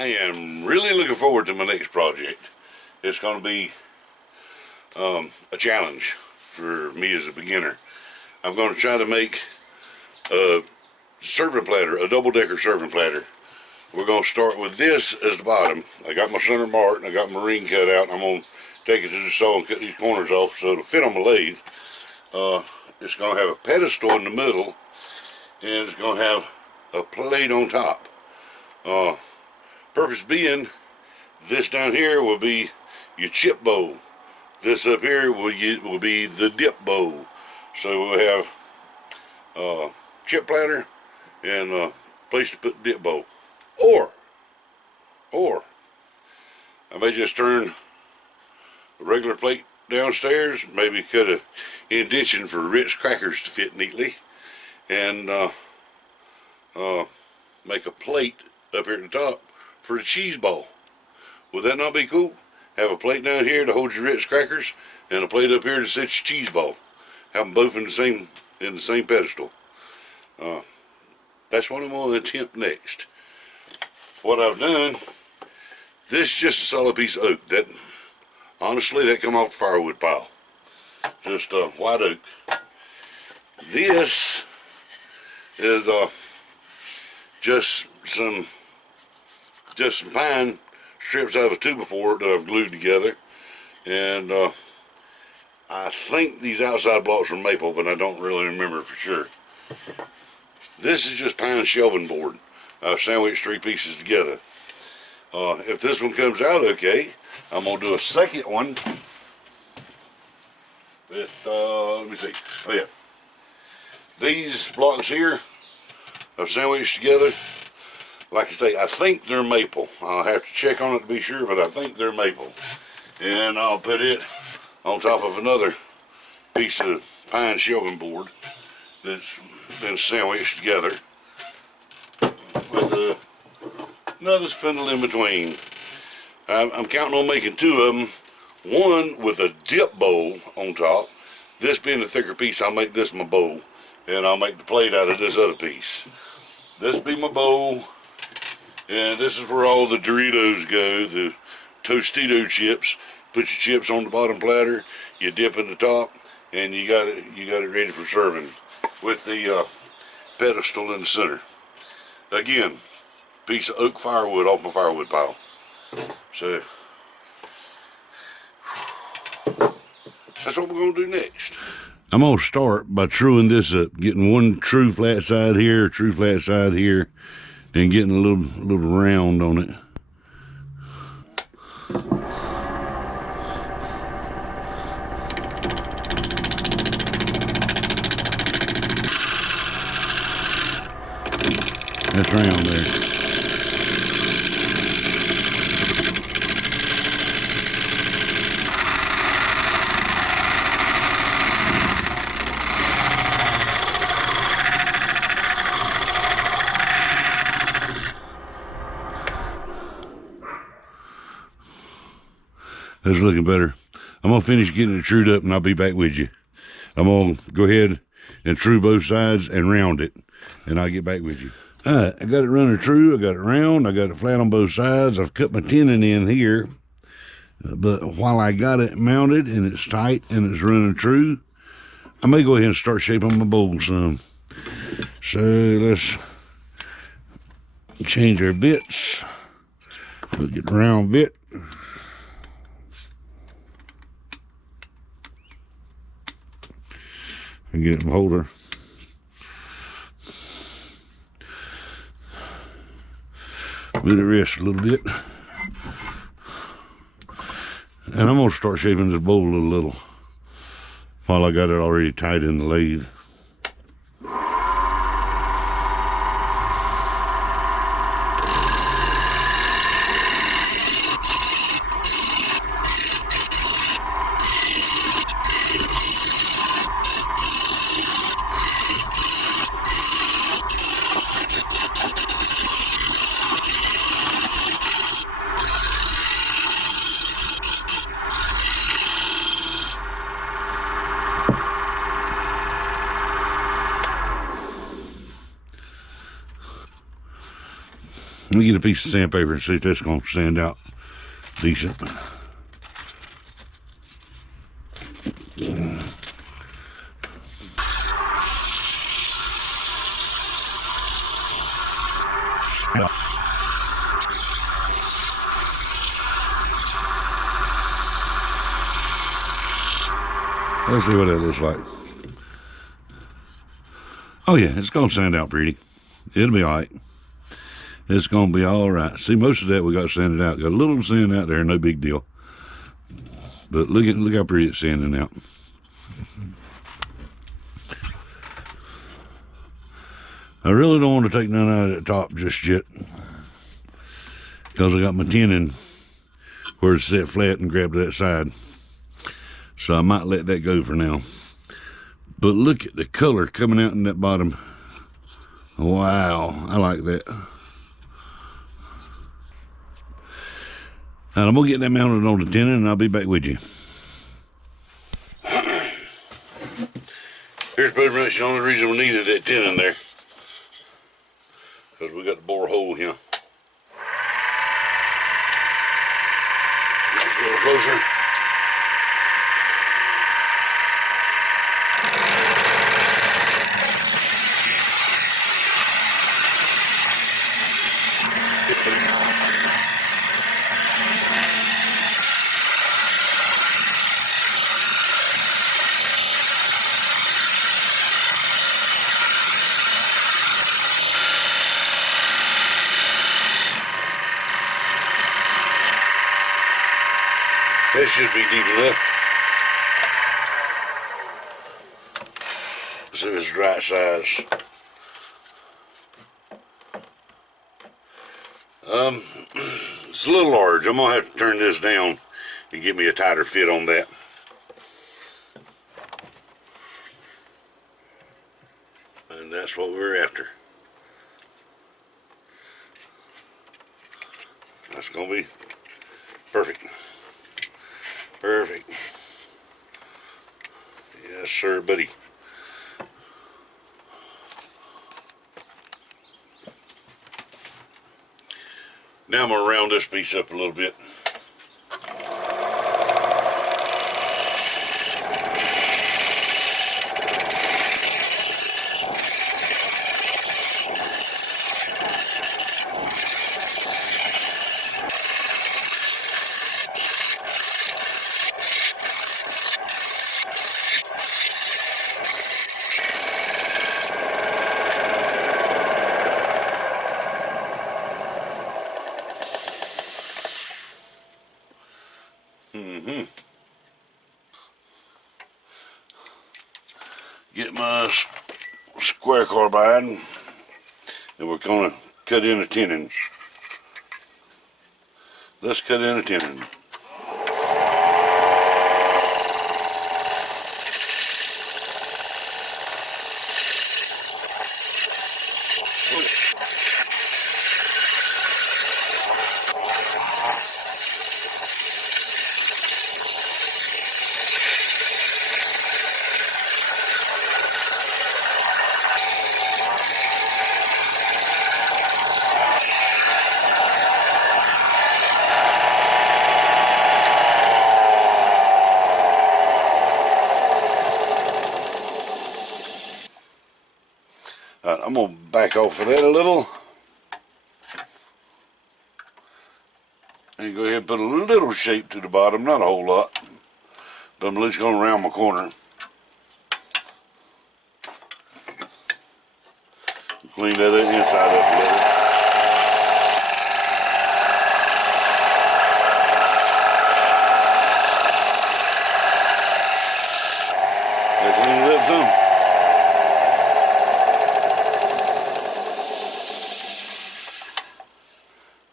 I am really looking forward to my next project. It's going to be a challenge for me as a beginner. I'm going to try to make a serving platter, a double-decker serving platter. We're going to start with this as the bottom. I got my center marked and I got my ring cut out. I'm going to take it to the saw and cut these corners off so it'll fit on my lathe. It's going to have a pedestal in the middle and it's going to have a plate on top. Purpose being, this down here will be your chip bowl. This up here will be the dip bowl. So we'll have chip platter and a place to put the dip bowl. Or I may just turn a regular plate downstairs, maybe cut an indentation for Ritz crackers to fit neatly, and make a plate up here at the top for the cheese ball. Would that not be cool? Have a plate down here to hold your Ritz crackers and a plate up here to set your cheese ball. Have them both in the same pedestal. That's what I'm going to attempt next. What I've done, this is just a solid piece of oak. That honestly, that come off the firewood pile. Just white oak. This is just some pine strips out of a 2x4 that I've glued together, and I think these outside blocks are maple, but I don't really remember for sure. This is just pine shelving board. I've sandwiched 3 pieces together. If this one comes out okay, I'm gonna do a second one with let me see. Oh yeah, these blocks here I've sandwiched together. Like I say, I think they're maple. I'll have to check on it to be sure, but I think they're maple. And I'll put it on top of another piece of pine shelving board that's been sandwiched together with another spindle in between. I'm counting on making 2 of them. One with a dip bowl on top. This being the thicker piece, I'll make this my bowl, and I'll make the plate out of this other piece. This be my bowl, and this is where all the Doritos go, the Tostito chips. Put your chips on the bottom platter, you dip in the top, and you got it ready for serving with the pedestal in the center. Again, piece of oak firewood off my firewood pile. So that's what we're going to do next. I'm going to start by truing this up, getting one true flat side here, true flat side here, and getting a little round on it. That's round there. That's looking better. I'm gonna finish getting it trued up and I'll be back with you. I'm gonna go ahead and true both sides and round it, and I'll get back with you. All right, I got it running true, I got it round, I got it flat on both sides. I've cut my tenon in here, but while I got it mounted and it's tight and it's running true, I may go ahead and start shaping my bowl some. So let's change our bits. We'll get the round bit. And get it in the holder. Let it rest a little bit. And I'm going to start shaping this bowl a little while I got it already tight in the lathe. Let me get a piece of sandpaper and see if that's going to sand out decent. Let's see what that looks like. Oh yeah, it's gonna sand out pretty. It'll be all right. It's gonna be all right. See, most of that we got sanded out. Got a little sand out there, no big deal. But look how pretty it's sanding out. I really don't want to take none out of the top just yet, because I got my tenon where it's set flat and grabbed that side. So I might let that go for now. But look at the color coming out in that bottom. Wow, I like that. And I'm gonna get that mounted on the tenon and I'll be back with you. Here's pretty much the only reason we needed that tenon there, because we got to bore a hole here. Get a little closer. That should be deep enough. So it's the right size. It's a little large. I'm gonna have to turn this down and get me a tighter fit on that. And that's what we're after. That's gonna be perfect. Perfect. Yes, sir, buddy. Now I'm gonna round this piece up a little bit. Get my square carbide, and we're gonna cut in a tenon. Let's cut in a tenon. I'm gonna back off of that a little and go ahead and put a little shape to the bottom, not a whole lot, but I'm at least gonna round my corner. Clean that inside up a little. Clean it up some.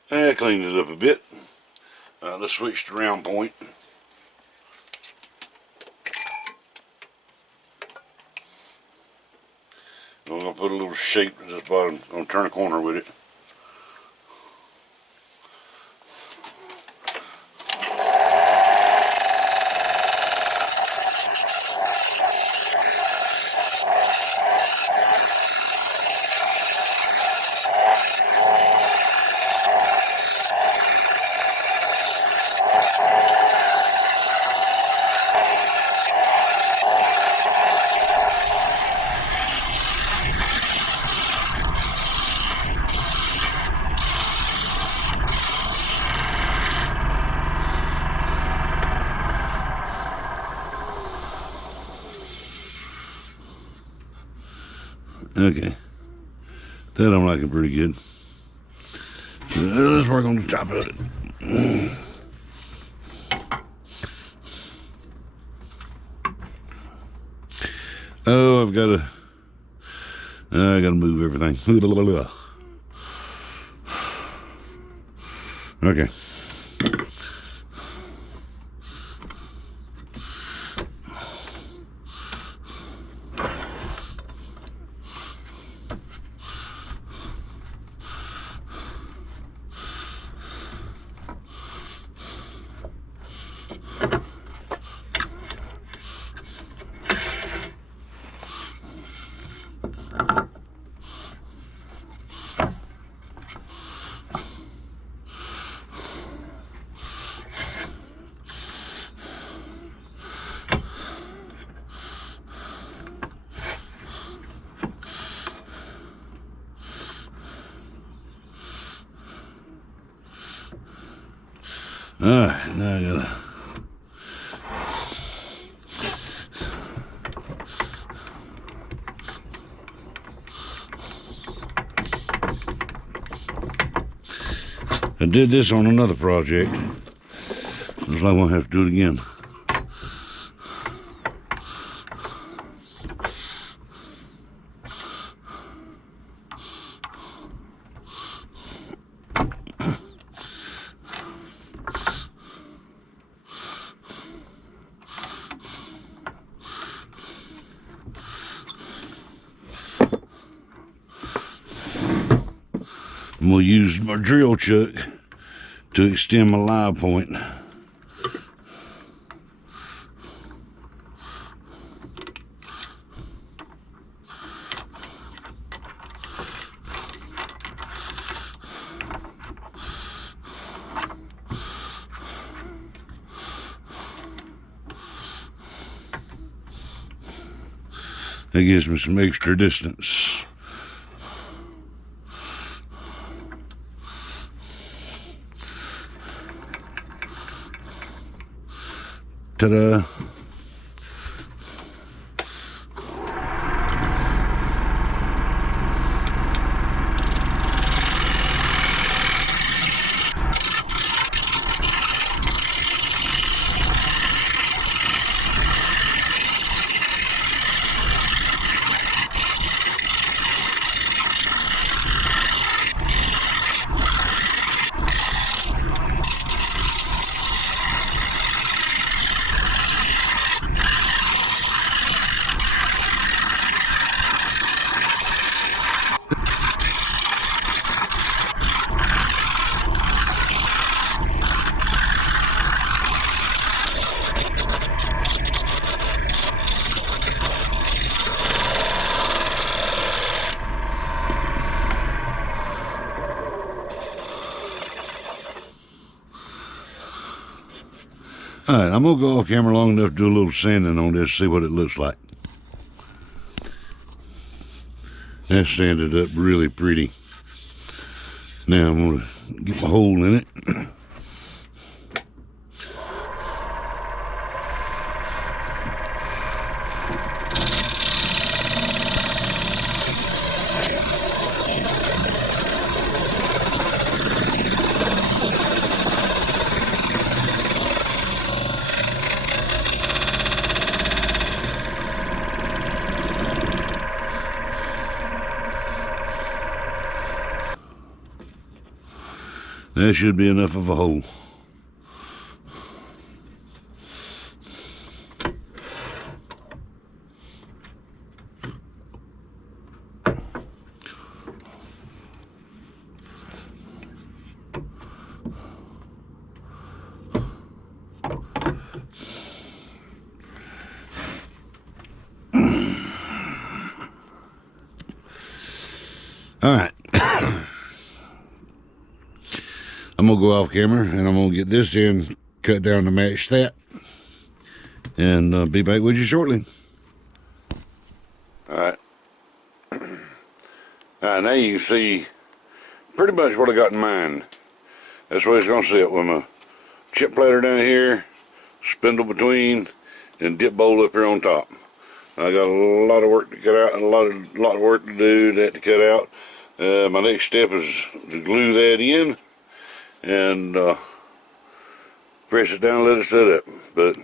I cleaned it up a bit. Let's switch to round point. I'm going to put a little shape to this bottom. I'm going to turn a corner with it. Okay. That I'm liking pretty good. So let's work on the top of it. Oh, I gotta move everything. Okay. Alright, now I gotta I did this on another project. Looks like I won't have to do it again. I'm going to use my drill chuck to extend my live point. That gives me some extra distance. Ta-da! Alright, I'm going to go off camera long enough to do a little sanding on this, see what it looks like. That's sanded up really pretty. Now I'm going to get my hole in it. That should be enough of a hole. All right. I'm going to go off camera and I'm going to get this in cut down to match that. And be back with you shortly. Alright. Now you can see pretty much what I got in mind. That's where it's going to sit with my chip platter down here, spindle between, and dip bowl up here on top. I got a lot of work to cut out and a lot of work to do that to cut out. My next step is to glue that in and press it down and let it set up. But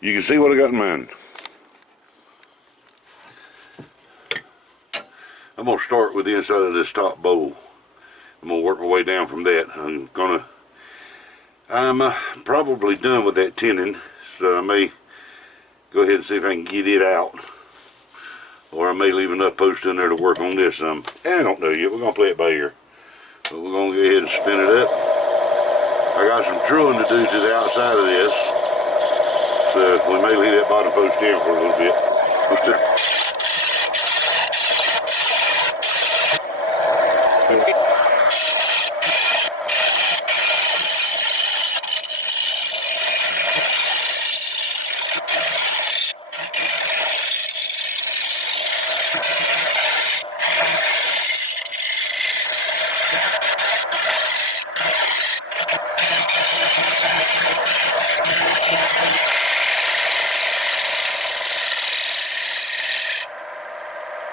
you can see what I got in mind. I'm going to start with the inside of this top bowl. I'm going to work my way down from that. I'm probably done with that tinning, so I may go ahead and see if I can get it out. Or I may leave enough post in there to work on this some. I don't know yet. We're going to play it by ear. But we're going to go ahead and spin it up. I got some drilling to do to the outside of this. So we may leave that bottom post in for a little bit.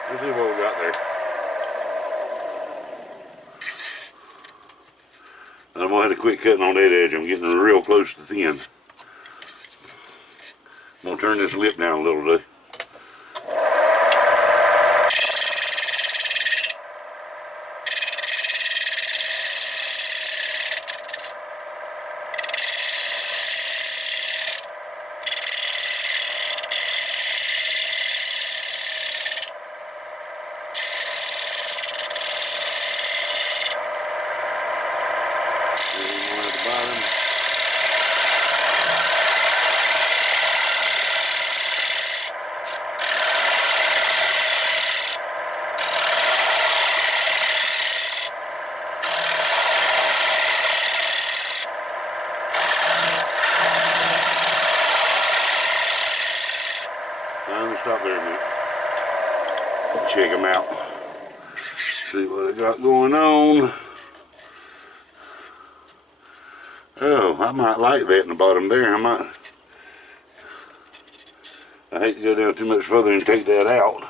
Let's see what we got there. And I'm going to have to quit cutting on that edge. I'm getting real close to thin. I'm going to turn this lip down a little bit. Stop there a minute. Check them out. See what I got going on. Oh, I might like that in the bottom there. I hate to go down too much further and take that out.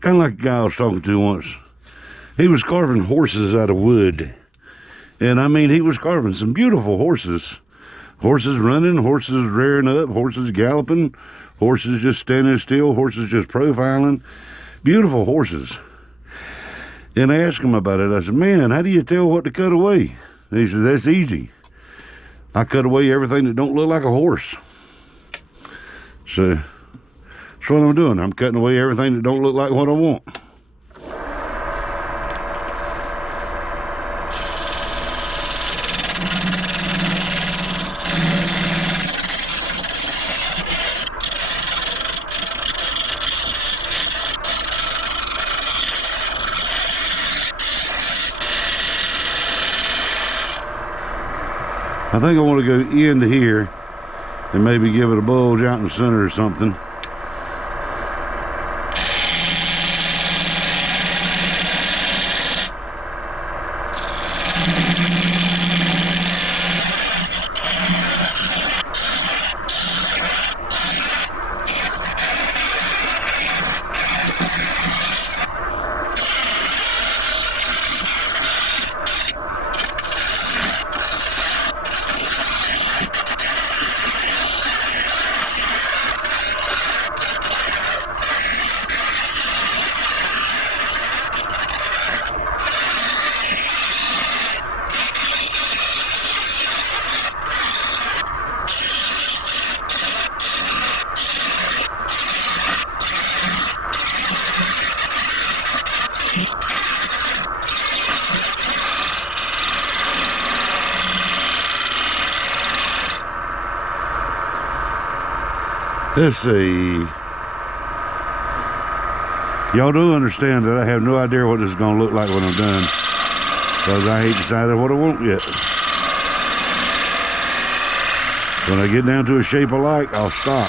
Kind of like a guy I was talking to once. He was carving horses out of wood. And I mean, he was carving some beautiful horses. Horses running, horses rearing up, horses galloping, horses just standing still, horses just profiling. Beautiful horses. And I asked him about it. I said, man, how do you tell what to cut away? And he said, that's easy. I cut away everything that don't look like a horse. So that's what I'm doing. I'm cutting away everything that don't look like what I want. I think I want to go into here and maybe give it a bulge out in the center or something. Let's see. Y'all do understand that I have no idea what this is going to look like when I'm done, because I ain't decided what I want yet. When I get down to a shape I like, I'll stop.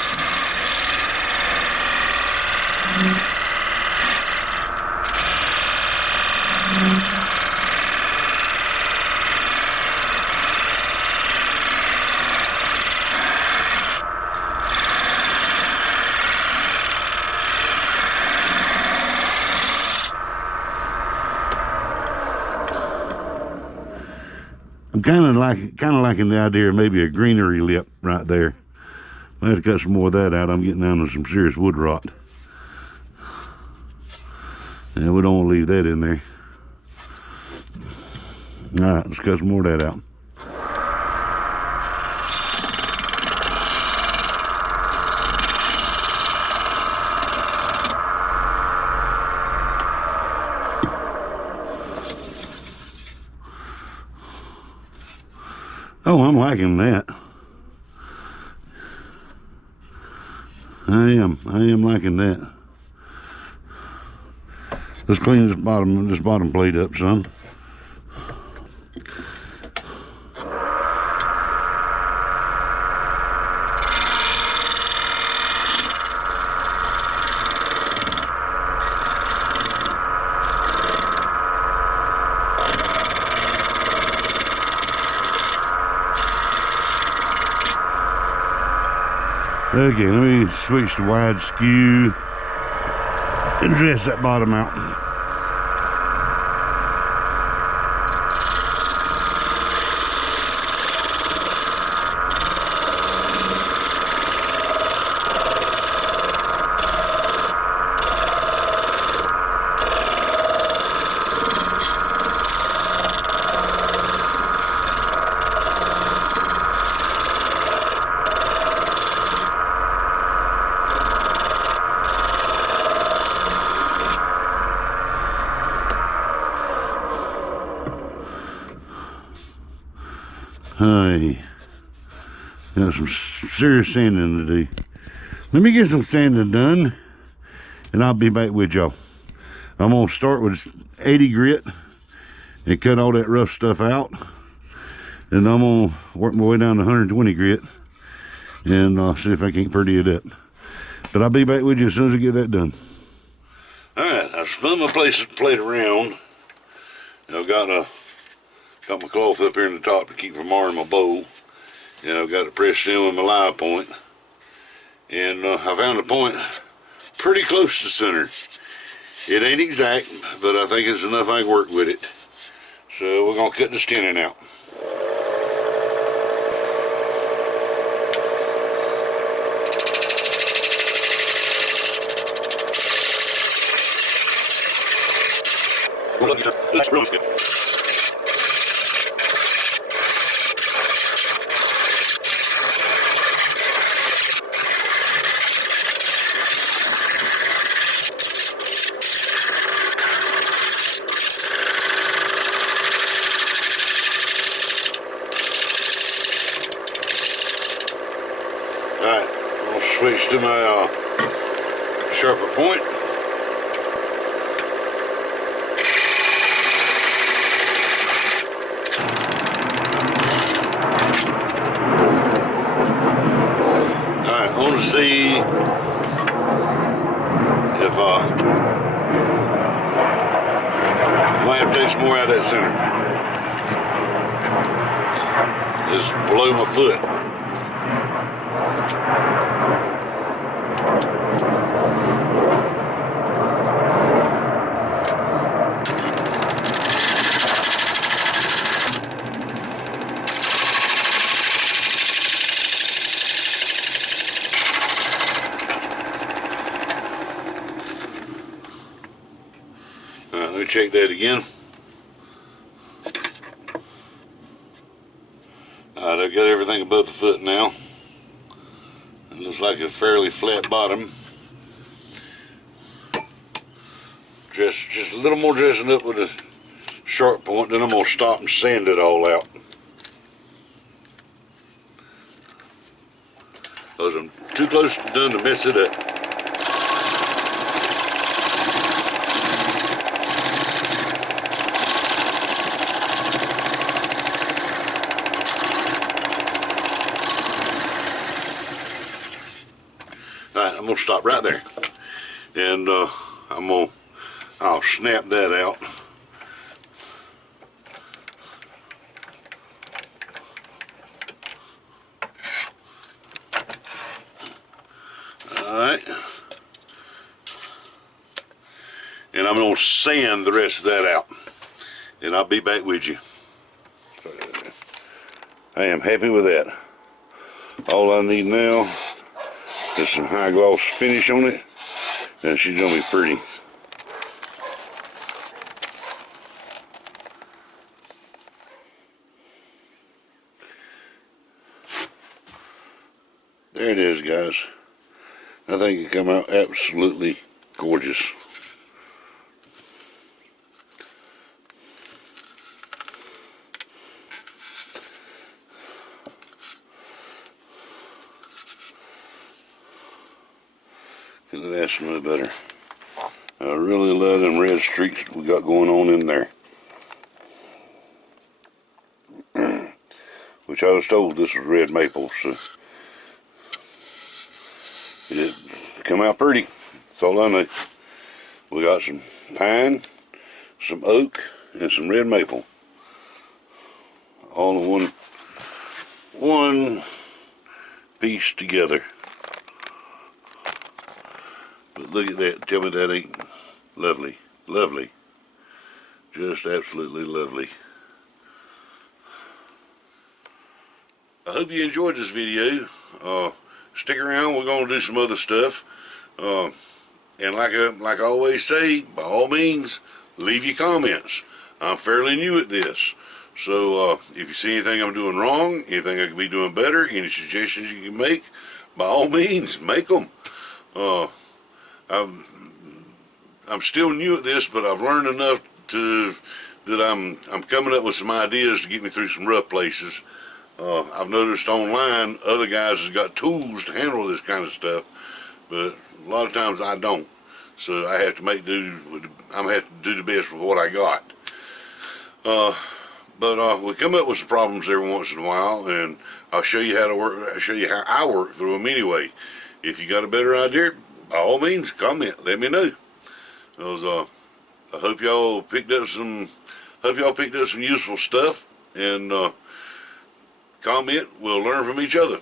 I'm kind of liking the idea of maybe a greenery lip right there. I have to cut some more of that out. I'm getting down to some serious wood rot. And we don't want to leave that in there. All right, let's cut some more of that out. Oh, I'm liking that. I am liking that. Let's clean this bottom plate up, son. Okay, let me switch to wide skew and dress that bottom out. Hey, got some serious sanding to do. Let me get some sanding done, and I'll be back with y'all. I'm gonna start with 80 grit and cut all that rough stuff out, and I'm gonna work my way down to 120 grit and see if I can't pretty it up. But I'll be back with you as soon as I get that done. All right, I've spun my plate around, and I've got my cloth up here in the top to keep from marring my bowl, and I've got it pressed in with my live point, and I found a point pretty close to center. It ain't exact, but I think it's enough I can work with it. So we're gonna cut this tenon out. Alright, I'll switch to my sharper point. Alright, I want to see if I might have to take some more out of that center. It's below my foot. Let me check that again. Alright, I've got everything above the foot now. It looks like a fairly flat bottom. Just a little more dressing up with a sharp point, then I'm going to stop and sand it all out. Because I'm too close to done to mess it up. Alright, I'm going to stop right there, and I'll snap that out. Alright, and I'm going to sand the rest of that out, and I'll be back with you. I am happy with that. All I need now is some high gloss finish on it, and she's gonna be pretty. There it is, guys. I think it come out absolutely gorgeous. That's no better. I really love them red streaks we got going on in there. Which I was told this was red maple, so it come out pretty. That's all I know. We got some pine, some oak, and some red maple, all in one piece together. But look at that. Tell me that ain't lovely. Lovely. Just absolutely lovely. I hope you enjoyed this video. Stick around. We're going to do some other stuff. And like I always say, by all means, leave your comments. I'm fairly new at this. So if you see anything I'm doing wrong, anything I could be doing better, any suggestions you can make, by all means, make them. I'm still new at this, but I've learned enough that I'm coming up with some ideas to get me through some rough places. I've noticed online other guys has got tools to handle this kind of stuff, but a lot of times I don't. So I have to make do. I'm gonna have to do the best with what I got. But we come up with some problems every once in a while, and I'll show you how to work. I'll show you how I work through them anyway. If you got a better idea, by all means, comment. Let me know. I hope y'all picked up some. Hope y'all picked up some useful stuff, and comment. We'll learn from each other.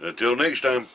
Until next time.